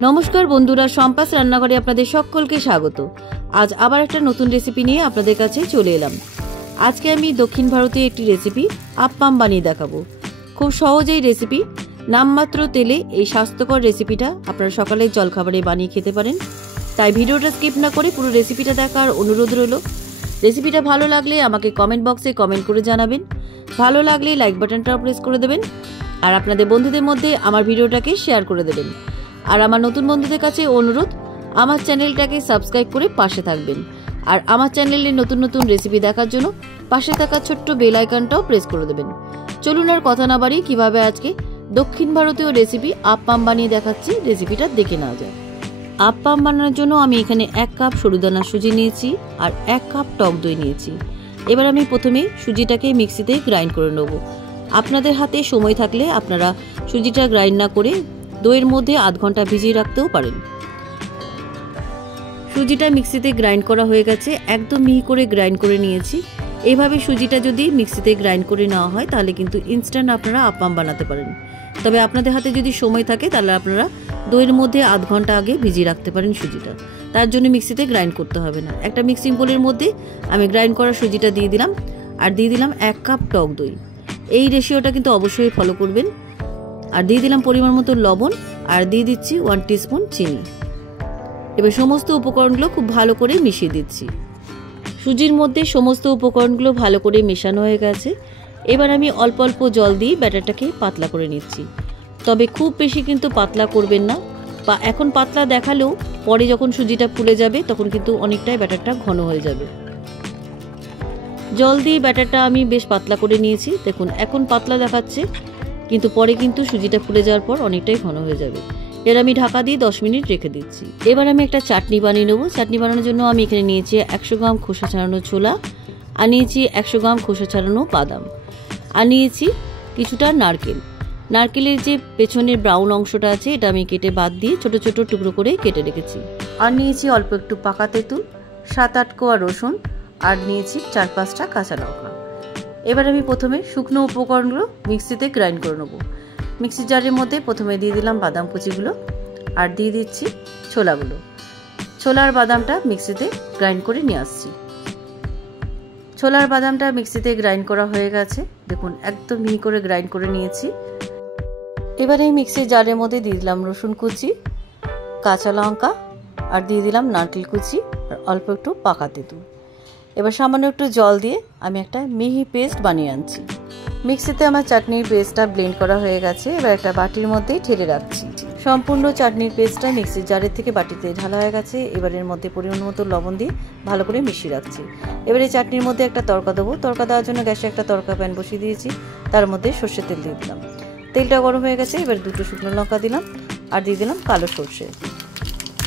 নমস্কার বন্ধুরা, সম্পাস রান্নাঘরে আপনাদের সকলকে স্বাগত। আজ আবার একটা নতুন রেসিপি নিয়ে আপনাদের কাছে চলে এলাম। আজকে আমি দক্ষিণ ভারতীয় একটি রেসিপি আপ্পাম বানিয়ে দেখাবো। খুব সহজ এই রেসিপি, নামমাত্র তেলে এই স্বাস্থ্যকর রেসিপিটা আপনারা সকালের জলখাবারে বানিয়ে খেতে পারেন। তাই ভিডিওটা স্কিপ না করে পুরো রেসিপিটা দেখার অনুরোধ রইল। রেসিপিটা ভালো লাগলে আমাকে কমেন্ট বক্সে কমেন্ট করে জানাবেন। ভালো লাগলে লাইক বাটনটা প্রেস করে দেবেন আর আপনাদের বন্ধুদের মধ্যে আমার ভিডিওটাকে শেয়ার করে দেবেন। আর আমার নতুন বন্ধুদের কাছে অনুরোধ, আমার চ্যানেলটাকে সাবস্ক্রাইব করে পাশে থাকবেন। আর আমার চ্যানেলে নতুন নতুন রেসিপি দেখার জন্য পাশে থাকা ছোট্ট বেল আইকনটাও প্রেস করে দেবেন। চলুন আর কথা না বাড়িয়ে কিভাবে আজকে দক্ষিণ ভারতীয় রেসিপি আপ্পাম বানিয়ে দেখাচ্ছি, রেসিপিটা দেখে নেওয়া যায়। আপ্পাম বানানোর জন্য আমি এখানে 1 কাপ সরুদানা সুজি নিয়েছি আর 1 কাপ টক দই নিয়েছি। এবার আমি প্রথমে সুজিটাকে মিক্সিতে গ্রাইন্ড করে নেব। আপনাদের হাতে সময় থাকলে আপনারা সুজিটা গ্রাইন্ড না করে দইয়ের মধ্যে আধ ঘন্টা ভিজিয়ে রাখতেও পারেন। সুজিটা মিক্সিতে গ্রাইন্ড করা হয়ে গেছে, একদম মিহি করে গ্রাইন্ড করে নিয়েছি। এইভাবে সুজিটা যদি মিক্সিতে গ্রাইন্ড করে নেওয়া হয় তাহলে কিন্তু ইনস্ট্যান্ট আপনারা আপ্পাম বানাতে পারেন। তবে আপনাদের হাতে যদি সময় থাকে তাহলে আপনারা দইয়ের মধ্যে আধ ঘন্টা আগে ভিজিয়ে রাখতে পারেন সুজিটা। তার জন্য মিক্সিতে গ্রাইন্ড করতে হবে না। একটা মিক্সিং বোলের মধ্যে আমি গ্রাইন্ড করা সুজিটা দিয়ে দিলাম আর দিয়ে দিলাম 1 কাপ টক দই। এই রেশিওটা কিন্তু অবশ্যই ফলো করবেন। আর দিয়ে দিলাম পরিমাণ মতো লবণ আর দিয়ে দিচ্ছি 1 টিস্পুন চিনি। এবার সমস্ত উপকরণগুলো খুব ভালো করে মিশিয়ে দিচ্ছি। সুজির মধ্যে সমস্ত উপকরণগুলো ভালো করে মেশানো হয়ে গেছে। এবার আমি অল্প অল্প জল দিয়ে ব্যাটারটাকে পাতলা করে নিচ্ছি। তবে খুব বেশি কিন্তু পাতলা করবেন না, বা এখন পাতলা দেখালেও পরে যখন সুজিটা ফুলে যাবে তখন কিন্তু অনেকটাই ব্যাটারটা ঘন হয়ে যাবে। জল দিয়ে ব্যাটারটা আমি বেশ পাতলা করে নিয়েছি। দেখুন এখন পাতলা দেখাচ্ছে, কিন্তু পরে কিন্তু সুজিটা ফুলে যাওয়ার পর অনেকটাই ঘন হয়ে যাবে। এর আমি ঢাকা দিয়ে 10 মিনিট রেখে দিচ্ছি। এবার আমি একটা চাটনি বানিয়ে নেবো। চাটনি বানানোর জন্য আমি এখানে নিয়েছি 100 গ্রাম খোসা ছাড়ানো ছোলা, আর নিয়েছি 100 গ্রাম খোসা ছাড়ানো বাদাম, আর নিয়েছি কিছুটা নারকেল। নারকেলের যে পেছনের ব্রাউন অংশটা আছে এটা আমি কেটে বাদ দিয়ে ছোট ছোট টুকরো করে কেটে রেখেছি। আর নিয়েছি অল্প একটু পাকা তেঁতুল, 7-8 কোয়া রসুন, আর নিয়েছি 4-5টা কাঁচা লঙ্কা। এবার আমি প্রথমে শুকনো উপকরণগুলো মিক্সিতে গ্রাইন্ড করে নেব। মিক্সি জারের মধ্যে প্রথমে দিয়ে দিলাম বাদাম কুচিগুলো আর দিয়ে দিচ্ছি ছোলাগুলো। ছোলার বাদামটা মিক্সিতে গ্রাইন্ড করে নিয়ে আসছি। ছোলার বাদামটা মিক্সিতে গ্রাইন্ড করা হয়ে গেছে, দেখুন একদম মিহি করে গ্রাইন্ড করে নিয়েছি। এবারে এই মিক্সি জারের মধ্যে দিয়ে দিলাম রসুন কুচি, কাঁচা লঙ্কা, আর দিয়ে দিলাম নারকেল কুচি আর অল্প একটু পাকা তেঁতুল। এবার সামান্য একটু জল দিয়ে আমি একটা মিহি পেস্ট বানিয়ে আনছি। মিক্সিতে আমার চাটনির পেস্টটা ব্লেন্ড করা হয়ে গেছে। এবার একটা বাটির মধ্যে ঢেলে রাখছি। সম্পূর্ণ চাটনির পেস্টটা মিক্সির জারের থেকে বাটিতে ঢালা হয়ে গেছে। এবার এর মধ্যে পরিমাণ মতো লবণ দিয়ে ভালো করে মিশিয়ে রাখছি। এবারে চাটনির মধ্যে একটা তড়কা দেবো। তড়কা দেওয়ার জন্য গ্যাসে একটা তড়কা প্যান বসিয়ে দিয়েছি, তার মধ্যে সর্ষের তেল দিয়ে দিলাম। তেলটা গরম হয়ে গেছে, এবার 2টো শুকনো লঙ্কা দিলাম আর দিয়ে দিলাম কালো সর্ষে।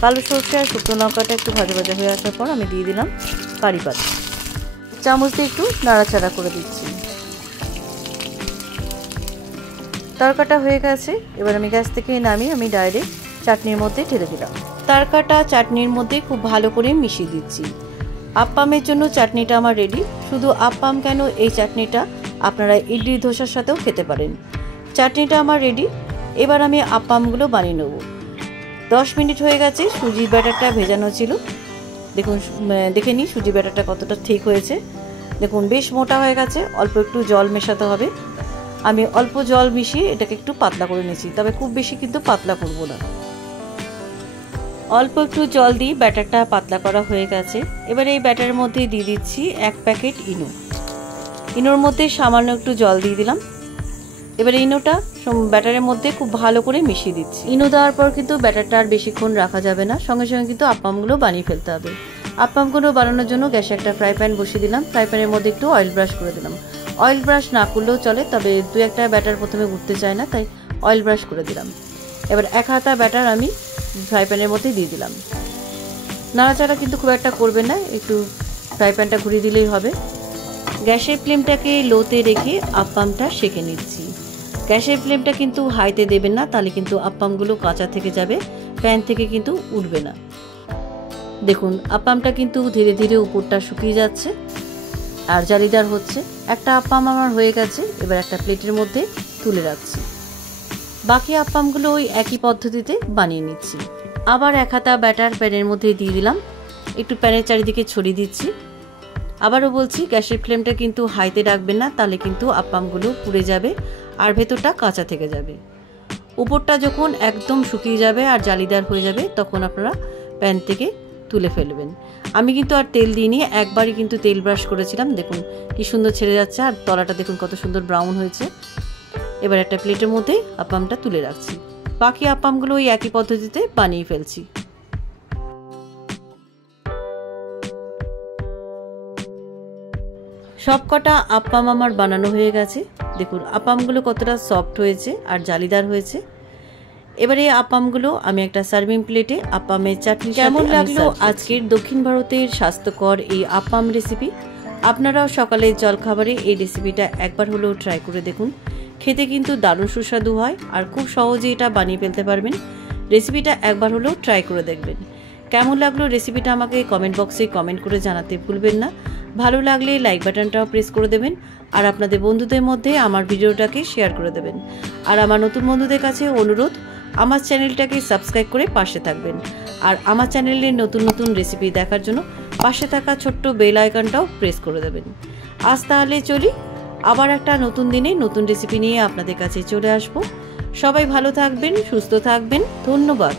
কালো সর্ষে আর শুকনো লঙ্কাটা একটু ভাজা ভাজা হয়ে আসার পর আমি দিয়ে দিলাম কারি পাতা। চামচ দিয়ে একটু নাড়াচাড়া করে দিচ্ছি। তরকাটা হয়ে গেছে, এবার আমি গ্যাস থেকে নামিয়ে আমি ডাইরেক্ট চাটনির মধ্যে ঢেলে দিলাম। তরকাটা চাটনির মধ্যে খুব ভালো করে মিশিয়ে দিচ্ছি। আপ্পামের জন্য চাটনিটা আমার রেডি। শুধু আপ্পাম কেন, এই চাটনিটা আপনারা ইডলি ধোসার সাথেও খেতে পারেন। চাটনিটা আমার রেডি। এবার আমি আপ্পামগুলো বানিয়ে নেব। 10 মিনিট হয়ে গেছে, সুজির ব্যাটারটা ভেজানো ছিল। দেখুন দেখে নিই সুজি ব্যাটারটা কতটা ঠিক হয়েছে। দেখুন বেশ মোটা হয়ে গেছে, অল্প একটু জল মেশাতে হবে। আমি অল্প জল মিশিয়ে এটাকে একটু পাতলা করে নিয়েছি, তবে খুব বেশি কিন্তু পাতলা করব না। অল্প একটু জল দিয়ে ব্যাটারটা পাতলা করা হয়ে গেছে। এবার এই ব্যাটারের মধ্যে দিয়ে দিচ্ছি 1 প্যাকেট ইনো। ইনোর মধ্যে সামান্য একটু জল দিয়ে দিলাম। এবার ইনোটা ব্যাটারের মধ্যে খুব ভালো করে মিশিয়ে দিচ্ছি। ইনো দেওয়ার পর কিন্তু ব্যাটারটা আর বেশিক্ষণ রাখা যাবে না, সঙ্গে সঙ্গে কিন্তু আপ্পামগুলো বানিয়ে ফেলতে হবে। আপ্পামগুলো বানানোর জন্য গ্যাসে একটা ফ্রাই প্যান বসিয়ে দিলাম। ফ্রাই প্যানের মধ্যে একটু অয়েল ব্রাশ করে দিলাম। অয়েল ব্রাশ না করলেও চলে, তবে 2-1টা ব্যাটার প্রথমে উঠতে চায় না, তাই অয়েল ব্রাশ করে দিলাম। এবার 1 হাতা ব্যাটার আমি ফ্রাই প্যানের মধ্যে দিয়ে দিলাম। নাড়াচাড়া কিন্তু খুব একটা করবেন না, একটু ফ্রাই প্যানটা ঘুরিয়ে দিলেই হবে। গ্যাসের ফ্লেমটাকে লোতে রেখে আপ্পামটা সেঁকে নিচ্ছি। গ্যাসের ফ্লেমটা কিন্তু হাইতে দেবেন না, তাহলে কিন্তু আপ্পামগুলো কাঁচা থেকে যাবে, প্যান থেকে কিন্তু উঠবে না। দেখুন আপ্পামটা কিন্তু ধীরে ধীরে উপরটা শুকিয়ে যাচ্ছে আর জালিদার হচ্ছে। একটা আপ্পাম আমার হয়ে গেছে। এবার একটা প্লেটের মধ্যে তুলে রাখছি। বাকি আপ্পামগুলো ওই একই পদ্ধতিতে বানিয়ে নিচ্ছি। আবার 1 হাতা ব্যাটার প্যানের মধ্যে দিয়ে দিলাম, একটু প্যানের চারিদিকে ছড়িয়ে দিচ্ছি। আবারও বলছি, গ্যাসের ফ্লেমটা কিন্তু হাইতে রাখবেন না, তাহলে কিন্তু আপ্পামগুলো পুড়ে যাবে আর ভেতরটা কাঁচা থেকে যাবে। উপরটা যখন একদম শুকিয়ে যাবে আর জালিদার হয়ে যাবে তখন আপনারা প্যান থেকে তুলে ফেলবেন। আমি কিন্তু আর তেল দিইনি, একবারই কিন্তু তেল ব্রাশ করেছিলাম। দেখুন কি সুন্দর ছেড়ে যাচ্ছে আর তলাটা দেখুন কত সুন্দর ব্রাউন হয়েছে। এবার একটা প্লেটের মধ্যে আপ্পামটা তুলে রাখছি। বাকি আপ্পামগুলো ওই একই পদ্ধতিতে বানিয়ে ফেলছি। সবকটা আপ্পাম আমার বানানো হয়ে গেছে। দেখুন আপ্পামগুলো কতটা সফট হয়েছে আর জালিদার হয়েছে। এবারে আপ্পামগুলো আমি একটা সার্ভিং প্লেটে আপ্পামের চাটনি। কেমন লাগলো আজকের দক্ষিণ ভারতের স্বাস্থ্যকর এই আপ্পাম রেসিপি? আপনারাও সকালের জলখাবারে এই রেসিপিটা একবার হলেও ট্রাই করে দেখুন। খেতে কিন্তু দারুণ সুস্বাদু হয় আর খুব সহজে এটা বানিয়ে ফেলতে পারবেন। রেসিপিটা একবার হলেও ট্রাই করে দেখবেন। কেমন লাগলো রেসিপিটা আমাকে কমেন্ট বক্সে কমেন্ট করে জানাতে ভুলবেন না। ভালো লাগলে লাইক বাটনটাও প্রেস করে দেবেন আর আপনাদের বন্ধুদের মধ্যে আমার ভিডিওটাকে শেয়ার করে দেবেন। আর আমার নতুন বন্ধুদের কাছে অনুরোধ, আমার চ্যানেলটাকে সাবস্ক্রাইব করে পাশে থাকবেন আর আমার চ্যানেলের নতুন নতুন রেসিপি দেখার জন্য পাশে থাকা ছোট্ট বেল আইকনটাও প্রেস করে দেবেন। আজ তাহলে চলি, আবার একটা নতুন দিনে নতুন রেসিপি নিয়ে আপনাদের কাছে চলে আসব। সবাই ভালো থাকবেন, সুস্থ থাকবেন। ধন্যবাদ।